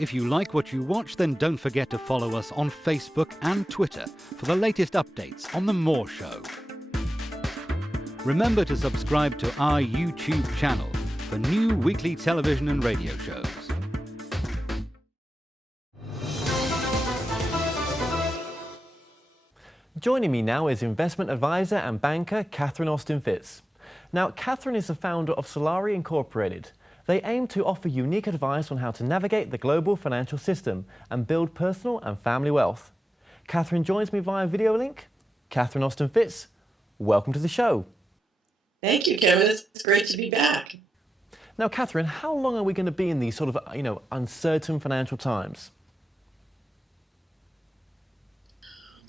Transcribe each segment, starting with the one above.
If you like what you watch, then don't forget to follow us on Facebook and Twitter for the latest updates on The More Show. Remember to subscribe to our YouTube channel for new weekly television and radio shows. Joining me now is investment advisor and banker Austine Fitts. Now, Catherine is the founder of Solari Incorporated. They aim to offer unique advice on how to navigate the global financial system and build personal and family wealth. Catherine joins me via video link. Austine Fitts, welcome to the show. Thank you, Kevin. It's great to be back. Now, Catherine, how long are we going to be in these sort of, uncertain financial times?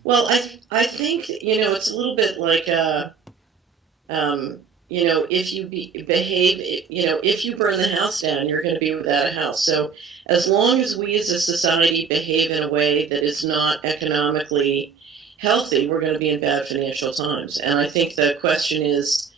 Well, I think, it's a little bit like if you behave, if you burn the house down, you're going to be without a house. So as long as we as a society behave in a way that is not economically healthy, we're going to be in bad financial times. And I think the question is,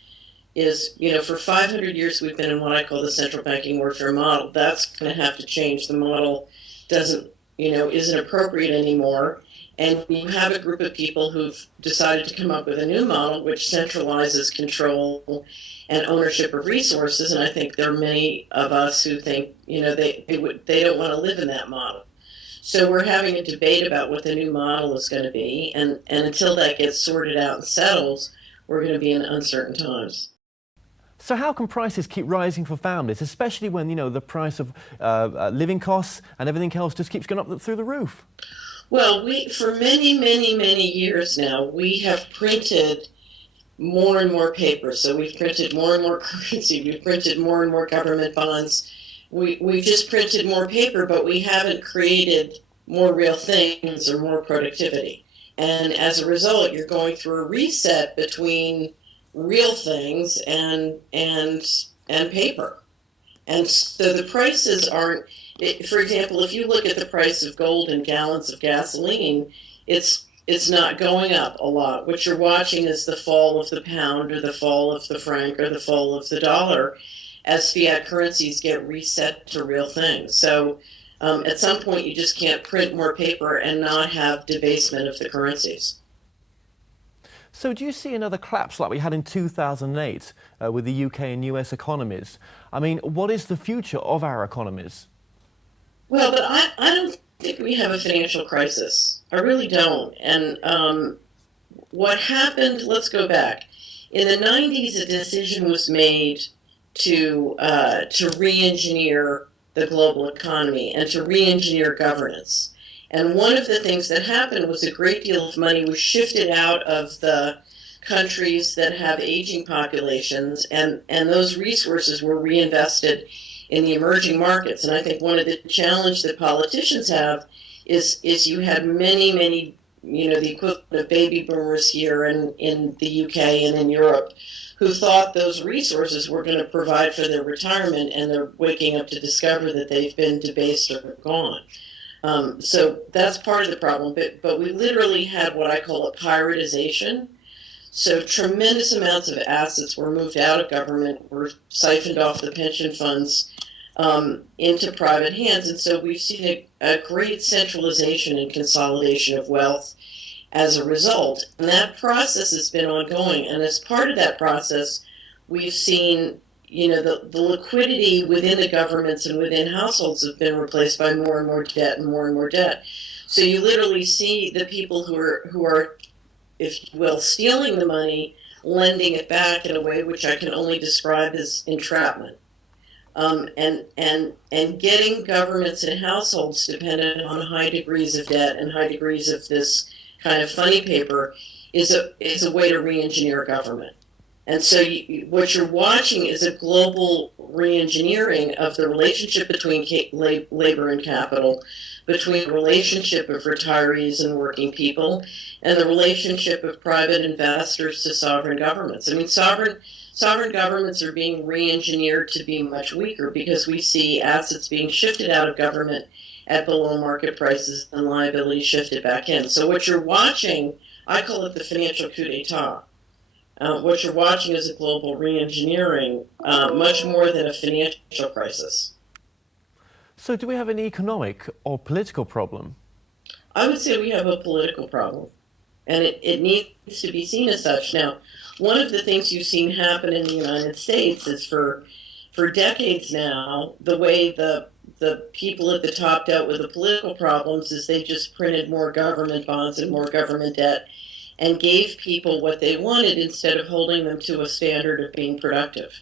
for 500 years we've been in what I call the central banking warfare model. That's going to have to change. The model isn't appropriate anymore. And you have a group of people who've decided to come up with a new model which centralizes control and ownership of resources. And I think there are many of us who think, they don't want to live in that model. So we're having a debate about what the new model is going to be. And until that gets sorted out and settled, we're going to be in uncertain times. So how can prices keep rising for families, especially when, the price of living costs and everything else just keeps going up through the roof? Well, for many, many, many years now, we have printed more and more paper. So we've printed more and more currency. We've printed more and more government bonds. We've just printed more paper, but we haven't created more real things or more productivity. And as a result, you're going through a reset between real things and paper. And so the prices aren't. For example, if you look at the price of gold in gallons of gasoline, it's not going up a lot. What you're watching is the fall of the pound or the fall of the franc or the fall of the dollar as fiat currencies get reset to real things. So at some point, you just can't print more paper and not have debasement of the currencies. So do you see another collapse like we had in 2008 with the UK and US economies? I mean, what is the future of our economies? Well, but I don't think we have a financial crisis. I really don't. And what happened, let's go back. In the 90s, a decision was made to re-engineer the global economy and to re-engineer governance. And one of the things that happened was a great deal of money was shifted out of the countries that have aging populations, and those resources were reinvested in the emerging markets. And I think one of the challenges that politicians have is you had many, the equivalent of baby boomers here in the UK and in Europe who thought those resources were going to provide for their retirement, and they're waking up to discover that they've been debased or gone. So that's part of the problem. But we literally had what I call a privatization. So tremendous amounts of assets were moved out of government, were siphoned off the pension funds into private hands. And so we've seen a great centralization and consolidation of wealth as a result. And that process has been ongoing. And as part of that process, we've seen, the liquidity within the governments and within households have been replaced by more and more debt and more and more debt. So you literally see the people who are, if you will, stealing the money, lending it back in a way which I can only describe as entrapment. And getting governments and households dependent on high degrees of debt and high degrees of this kind of funny paper is a way to re-engineer government. And so what you're watching is a global re-engineering of the relationship between labor and capital, between the relationship of retirees and working people, and the relationship of private investors to sovereign governments. I mean, sovereign governments are being re-engineered to be much weaker because we see assets being shifted out of government at below market prices and liabilities shifted back in. So what you're watching, I call it the financial coup d'etat. What you're watching is a global re-engineering, much more than a financial crisis. So do we have an economic or political problem? I would say we have a political problem, and it needs to be seen as such. Now, one of the things you've seen happen in the United States is for decades now, the way the people at the top dealt with the political problems is they just printed more government bonds and more government debt and gave people what they wanted instead of holding them to a standard of being productive.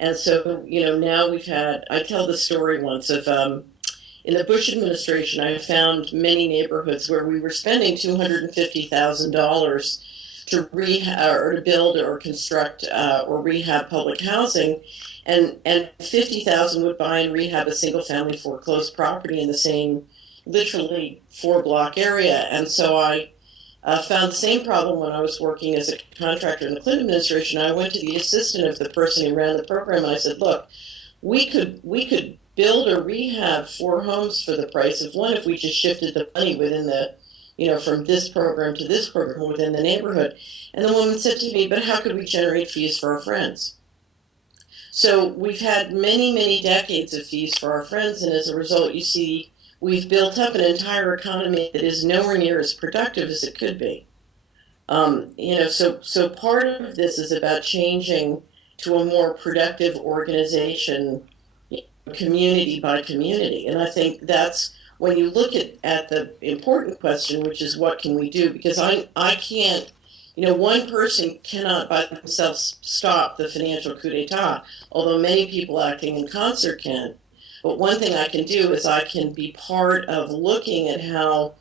And so, now I tell the story once of, in the Bush administration, I found many neighborhoods where we were spending $250,000 to rehab or to build or construct or rehab public housing, and 50,000 would buy and rehab a single family foreclosed property in the same, literally 4-block area. And so I found the same problem when I was working as a contractor in the Clinton administration. I went to the assistant of the person who ran the program, and I said, "Look, we could build or rehab 4 homes for the price of one if we just shifted the money within the, from this program to this program within the neighborhood." And the woman said to me, "But how could we generate fees for our friends?" So we've had many, many decades of fees for our friends, and as a result, you see, we've built up an entire economy that is nowhere near as productive as it could be. So part of this is about changing to a more productive organization, community by community. And I think that's when you look at the important question, which is what can we do? Because I can't, one person cannot by themselves stop the financial coup d'etat, although many people acting in concert can. But one thing I can do is I can be part of looking at how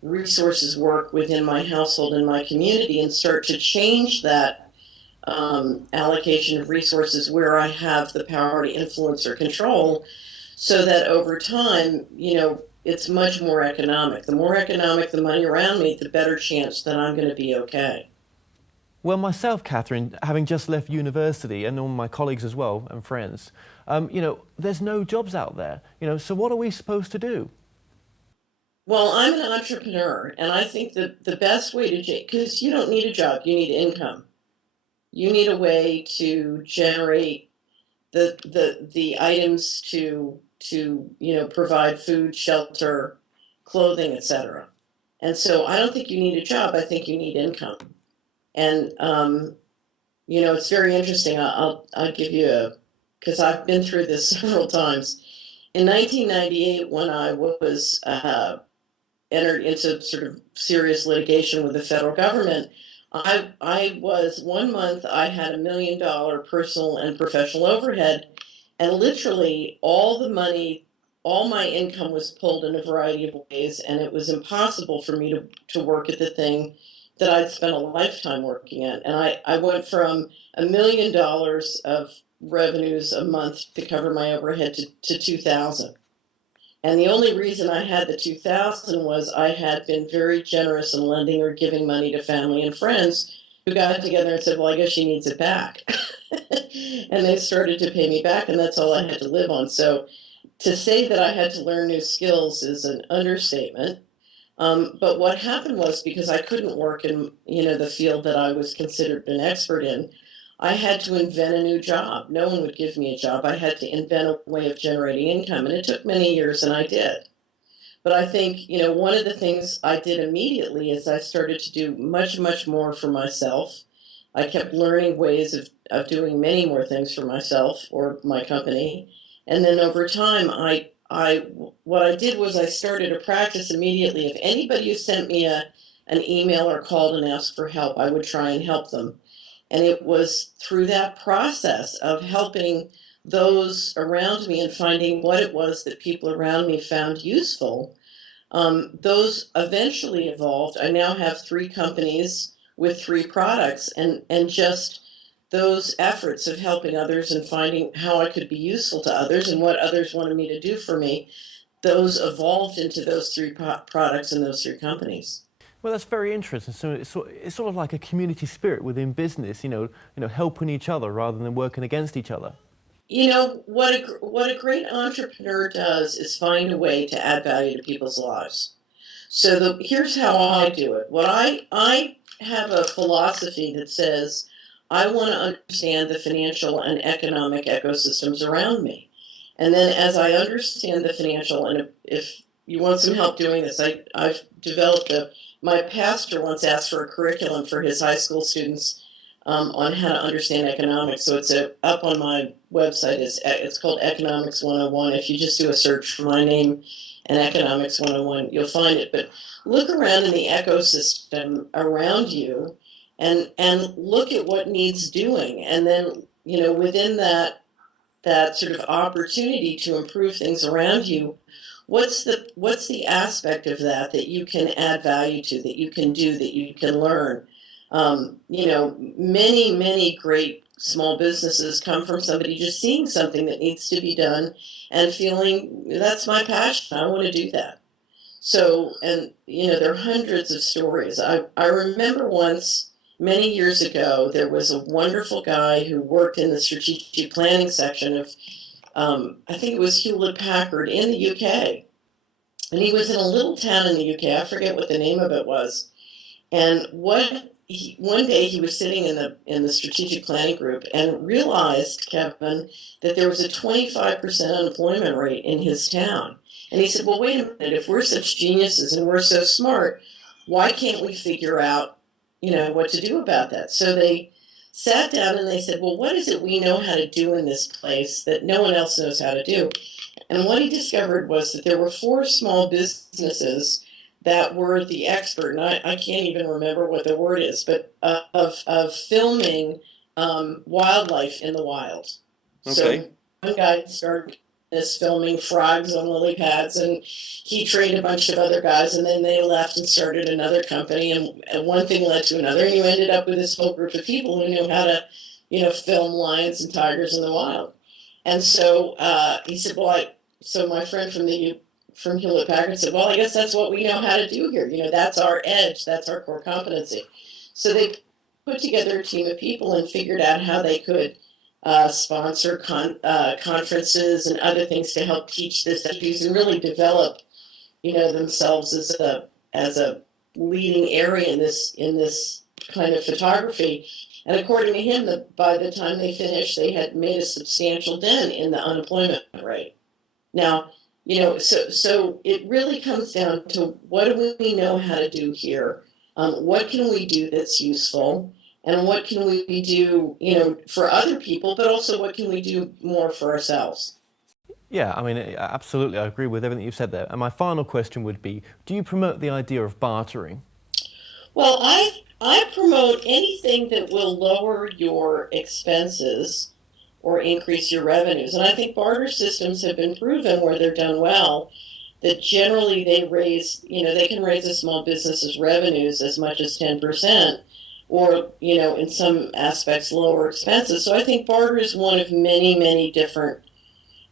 resources work within my household and my community and start to change that allocation of resources where I have the power to influence or control, so that over time, it's much more economic. The more economic the money around me, the better chance that I'm going to be okay. Well, myself, Catherine, having just left university, and all my colleagues as well, and friends, there's no jobs out there, so what are we supposed to do? Well, I'm an entrepreneur, and I think that the best way to, because you don't need a job, you need income. You need a way to generate the items to provide food, shelter, clothing, etc. And so I don't think you need a job. I think you need income. And it's very interesting. I'll give you because I've been through this several times. In 1998, when I was entered into sort of serious litigation with the federal government, I was 1 month, I had $1 million personal and professional overhead, and literally all the money, all my income was pulled in a variety of ways, and it was impossible for me to work at the thing that I'd spent a lifetime working at. And I went from $1 million of revenues a month to cover my overhead to 2,000. And the only reason I had the 2,000 was I had been very generous in lending or giving money to family and friends who got together and said, "Well, I guess she needs it back." And they started to pay me back, and that's all I had to live on. So to say that I had to learn new skills is an understatement. But what happened was, because I couldn't work in the field that I was considered an expert in, I had to invent a new job. No one would give me a job. I had to invent a way of generating income, and it took many years, and I did. But I think, one of the things I did immediately is I started to do much, much more for myself. I kept learning ways of doing many more things for myself or my company. And then over time, what I did was I started a practice immediately. If anybody who sent me an email or called and asked for help, I would try and help them. And it was through that process of helping those around me and finding what it was that people around me found useful. Those eventually evolved. I now have 3 companies with 3 products, and just those efforts of helping others and finding how I could be useful to others and what others wanted me to do for me, those evolved into those 3 products and those 3 companies. Well, that's very interesting. So it's sort of like a community spirit within business, helping each other rather than working against each other. What a great entrepreneur does is find a way to add value to people's lives. So here's how I do it. I have a philosophy that says I want to understand the financial and economic ecosystems around me. And then as I understand the financial, and if you want some help doing this, I've developed my pastor once asked for a curriculum for his high school students on how to understand economics. So it's up on my website. It's called Economics 101. If you just do a search for my name and Economics 101, you'll find it. But look around in the ecosystem around you and look at what needs doing. And then, within that sort of opportunity to improve things around you, what's the aspect of that you can add value to, that you can do, that you can learn? Many great small businesses come from somebody just seeing something that needs to be done and feeling that's my passion. I want to do that. So, and there are hundreds of stories. I remember once, many years ago, there was a wonderful guy who worked in the strategic planning section of, I think it was Hewlett Packard in the UK. And he was in a little town in the UK. I forget what the name of it was. And one day he was sitting in the strategic planning group and realized, Kevin, that there was a 25% unemployment rate in his town. And he said, well, wait a minute, if we're such geniuses and we're so smart, why can't we figure out, what to do about that? So they sat down and they said, well, what is it we know how to do in this place that no one else knows how to do? And what he discovered was that there were 4 small businesses that were the expert, and I can't even remember what the word is, but of filming wildlife in the wild. Okay. So one guy started this filming frogs on lily pads, and he trained a bunch of other guys, and then they left and started another company, and one thing led to another, and you ended up with this whole group of people who knew how to, film lions and tigers in the wild. And so he said, so my friend from Hewlett Packard said, well, I guess that's what we know how to do here. That's our edge. That's our core competency. So they put together a team of people and figured out how they could sponsor conferences and other things to help teach this issues and really develop, themselves as a leading area in this kind of photography. And according to him, by the time they finished, they had made a substantial dent in the unemployment rate. Now, so it really comes down to what do we know how to do here? What can we do that's useful? And what can we do, for other people, but also what can we do more for ourselves? Yeah, I mean, absolutely, I agree with everything you've said there. And my final question would be, do you promote the idea of bartering? Well, I promote anything that will lower your expenses or increase your revenues. And I think barter systems have been proven where they're done well, that generally they can raise a small business's revenues as much as 10%, or, in some aspects, lower expenses. So I think barter is one of many, many different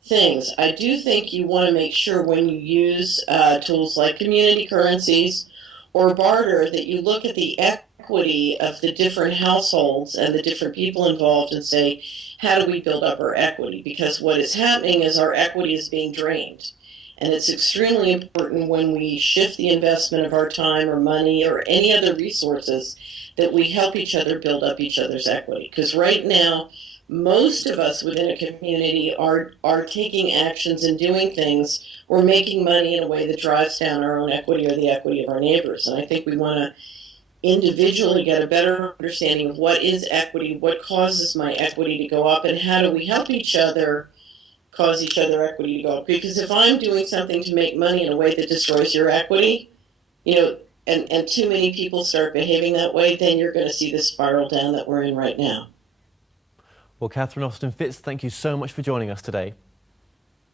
things. I do think you want to make sure when you use tools like community currencies or barter that you look at the equity of the different households and the different people involved and say, how do we build up our equity? Because what is happening is our equity is being drained. And it's extremely important when we shift the investment of our time or money or any other resources that we help each other build up each other's equity. Because right now, most of us within a community are taking actions and doing things or making money in a way that drives down our own equity or the equity of our neighbors. And I think we want to individually get a better understanding of what is equity, what causes my equity to go up, and how do we help each other cause each other equity to go up. Because if I'm doing something to make money in a way that destroys your equity, and too many people start behaving that way, then you're going to see the spiral down that we're in right now. Well, Catherine Austine Fitts, thank you so much for joining us today.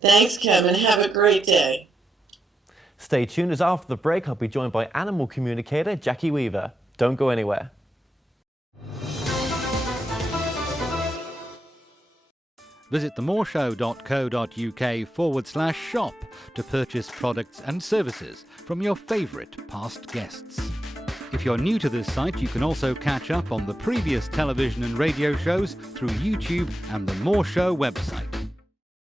Thanks, Kevin. Have a great day. Stay tuned, as after the break I'll be joined by animal communicator Jackie Weaver. Don't go anywhere. Visit themoreshow.co.uk/shop to purchase products and services from your favourite past guests. If you're new to this site, you can also catch up on the previous television and radio shows through YouTube and the More Show website.